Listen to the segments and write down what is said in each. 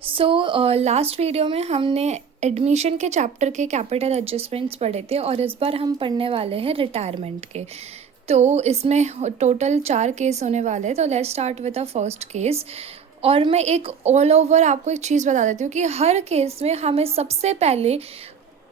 Last video में हमने admission के चैप्टर के कैपिटल एडजस्टमेंट्स पढ़े थे और इस बार हम पढ़ने वाले हैं रिटायरमेंट के। तो इसमें टोटल 4 केस होने वाले हैं। तो let's start with the first case. और मैं एक ऑल ओवर आपको एक चीज़ बता देती हूँ कि हर केस में हमें सबसे पहले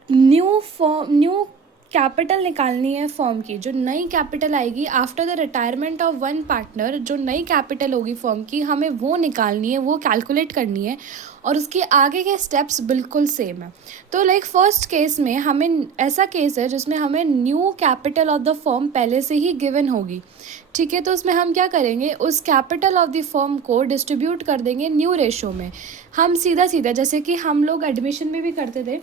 न्यू कैपिटल निकालनी है फर्म की। जो नई कैपिटल आएगी after the retirement of one partner, जो नई कैपिटल होगी फर्म की, हमें वो निकालनी है, वो कैलकुलेट करनी है। और उसके आगे के स्टेप्स बिल्कुल सेम है। तो लाइक फर्स्ट केस में हमें ऐसा केस है जिसमें हमें new capital of the firm पहले से ही गिवन होगी। ठीक है, तो उसमें हम क्या करेंगे, उस कैपिटल ऑफ द फर्म को डिस्ट्रीब्यूट कर देंगे न्यू रेशो में। हम सीधा सीधा जैसे कि हम लोग एडमिशन में भी करते थे,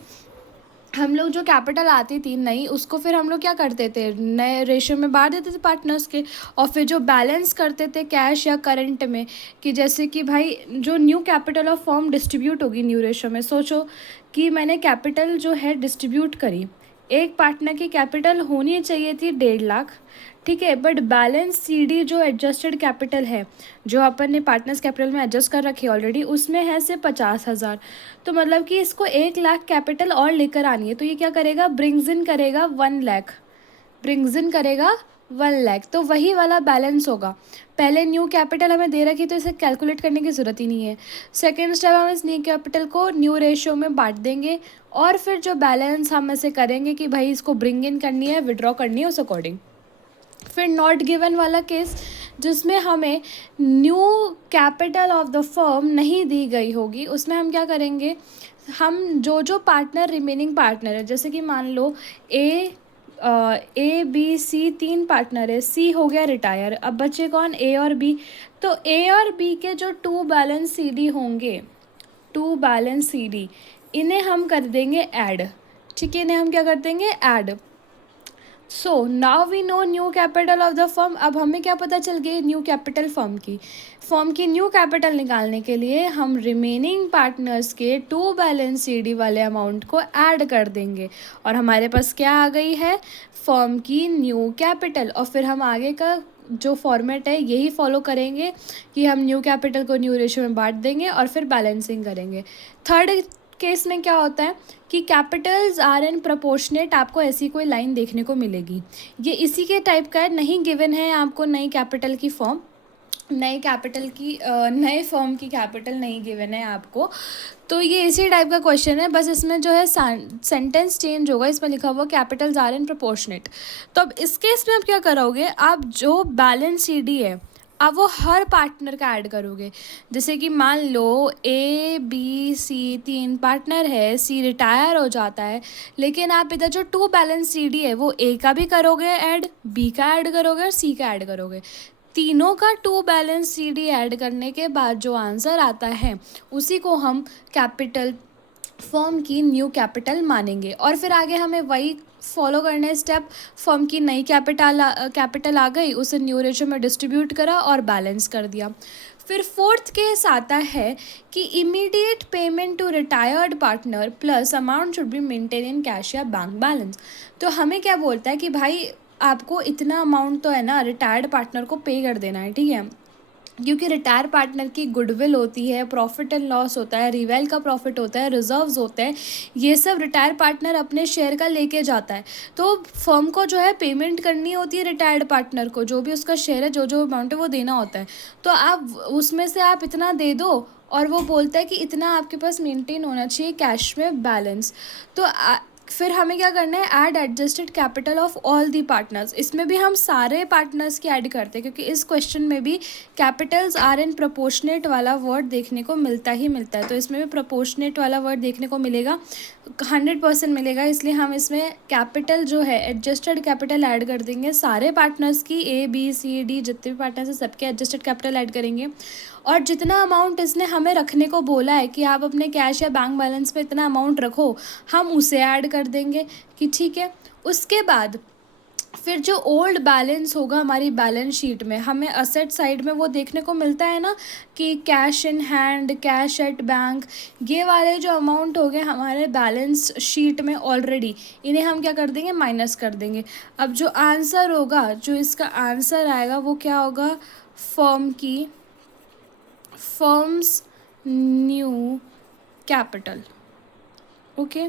हम लोग जो कैपिटल आती थी नई, उसको फिर हम लोग क्या करते थे, नए रेशियो में बांट देते थे पार्टनर्स के। और फिर जो बैलेंस करते थे कैश या करंट में, कि जैसे कि भाई जो new capital of firm distribute होगी न्यू रेशियो में, सोचो कि मैंने कैपिटल जो है डिस्ट्रीब्यूट करी। एक पार्टनर की कैपिटल होनी चाहिए थी 1.5 लाख, ठीक है, बट बैलेंस सीडी जो एडजस्टेड कैपिटल है, जो अपन ने पार्टनर्स कैपिटल में एडजस्ट कर रखी है ऑलरेडी, उसमें है सिर्फ 50,000। तो मतलब कि इसको 1 लाख कैपिटल और लेकर आनी है। तो ये क्या करेगा, ब्रिंग्स इन करेगा 1 लाख, ब्रिंग्स इन करेगा 1 लाख। तो वही वाला बैलेंस होगा। पहले न्यू कैपिटल हमें दे रखी तो इसे कैलकुलेट करने की ज़रूरत ही नहीं है। सेकेंड स्टेप, हम इस न्यू कैपिटल को न्यू रेशियो में बांट देंगे और फिर जो बैलेंस हम ऐसे करेंगे कि भाई इसको ब्रिंग इन करनी है, विड्रॉ करनी है उस अकॉर्डिंग। फिर नॉट गिवन वाला केस, जिसमें हमें new capital of the firm नहीं दी गई होगी, उसमें हम क्या करेंगे, हम जो पार्टनर रिमेनिंग पार्टनर है, जैसे कि मान लो ए बी सी 3 पार्टनर है, सी हो गया रिटायर, अब बचे कौन, ए और बी। तो ए और बी के जो 2 बैलेंस सी डी होंगे, 2 बैलेंस सी डी, इन्हें हम कर देंगे ऐड। ठीक है, इन्हें हम क्या कर देंगे, add. So now we know new capital of the firm. अब हमें क्या पता चल गई, न्यू कैपिटल फर्म की न्यू कैपिटल निकालने के लिए हम रिमेनिंग पार्टनर्स के 2 बैलेंस सीडी वाले अमाउंट को ऐड कर देंगे और हमारे पास क्या आ गई है, फर्म की न्यू कैपिटल। और फिर हम आगे का जो फॉर्मेट है यही फॉलो करेंगे कि हम न्यू कैपिटल को न्यू रेशियो में बांट देंगे और फिर बैलेंसिंग करेंगे। थर्ड केस में क्या होता है कि कैपिटल्स आर इन प्रोपोर्शनेट, आपको ऐसी कोई लाइन देखने को मिलेगी। ये इसी के टाइप का है, नहीं गिवन है आपको नई कैपिटल की फॉर्म, नए फर्म की कैपिटल नहीं गिवन है आपको। तो ये इसी टाइप का क्वेश्चन है, बस इसमें जो है सेंटेंस चेंज होगा, इसमें लिखा हुआ कैपिटल्स आर इन प्रोपोर्शनेट। तो अब इस केस में आप क्या करोगे, आप जो बैलेंस सी डी है अब वो हर पार्टनर का ऐड करोगे। जैसे कि मान लो ए बी सी 3 पार्टनर है, सी रिटायर हो जाता है, लेकिन आप इधर जो 2 बैलेंस सी डी है वो ए का भी करोगे ऐड, बी का ऐड करोगे और सी का ऐड करोगे। तीनों का 2 बैलेंस सी डी ऐड करने के बाद जो आंसर आता है उसी को हम कैपिटल फर्म की न्यू कैपिटल मानेंगे। और फिर आगे हमें वही फॉलो करने स्टेप, फर्म की नई कैपिटल आ गई, उसे न्यू रेशियो में डिस्ट्रीब्यूट करा और बैलेंस कर दिया। फिर फोर्थ केस आता है कि immediate payment to retired partner plus amount should be maintain in cash या बैंक बैलेंस। तो हमें क्या बोलता है कि भाई आपको इतना अमाउंट तो है ना रिटायर्ड पार्टनर को पे कर देना है, ठीक है, क्योंकि रिटायर पार्टनर की गुडविल होती है, प्रॉफिट एंड लॉस होता है, रिवेल का प्रॉफिट होता है, रिजर्व्स होते हैं, ये सब रिटायर पार्टनर अपने शेयर का लेके जाता है। तो फर्म को जो है पेमेंट करनी होती है रिटायर्ड पार्टनर को, जो भी उसका शेयर है, जो अमाउंट है वो देना होता है। तो आप उसमें से आप इतना दे दो और वो बोलता है कि इतना आपके पास मेंटेन होना चाहिए कैश में बैलेंस। तो फिर हमें क्या करना है, add adjusted capital of all the partners. इसमें भी हम सारे पार्टनर्स की ऐड करते हैं, क्योंकि इस क्वेश्चन में भी कैपिटल्स आर इन प्रोपोर्शनेट वाला वर्ड देखने को मिलता है। तो इसमें भी प्रोपोर्शनेट वाला वर्ड देखने को मिलेगा, 100% मिलेगा। इसलिए हम इसमें कैपिटल जो है एडजस्टेड कैपिटल ऐड कर देंगे सारे पार्टनर्स की, ए बी सी डी जितने भी पार्टनर्स हैं सबके एडजस्टेड कैपिटल ऐड करेंगे। और जितना अमाउंट इसने हमें रखने को बोला है कि आप अपने कैश या बैंक बैलेंस में इतना अमाउंट रखो, हम उसे ऐड कर देंगे कि ठीक है। उसके बाद फिर जो ओल्ड बैलेंस होगा हमारी बैलेंस शीट में, हमें असेट साइड में वो देखने को मिलता है ना कि cash in hand, cash at bank, ये वाले जो अमाउंट हो गए हमारे बैलेंस शीट में ऑलरेडी, इन्हें हम क्या कर देंगे, माइनस कर देंगे। अब जो आंसर होगा, जो इसका आंसर आएगा वो क्या होगा, फर्म्स न्यू कैपिटल। ओके,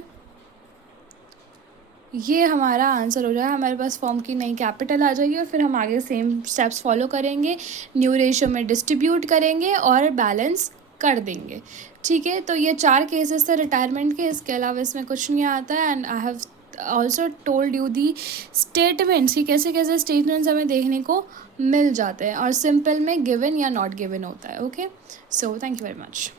ये हमारा आंसर हो जाएगा, हमारे पास फॉर्म की नई कैपिटल आ जाएगी और फिर हम आगे सेम स्टेप्स फॉलो करेंगे, न्यू रेशियो में डिस्ट्रीब्यूट करेंगे और बैलेंस कर देंगे। ठीक है, तो ये 4 केसेस थे रिटायरमेंट के, इसके अलावा इसमें कुछ नहीं आता है। And I have also told you the statements कि कैसे कैसे स्टेटमेंट्स हमें देखने को मिल जाते हैं और सिंपल में गिवन या नॉट गिवन होता है। Okay, so thank you very much.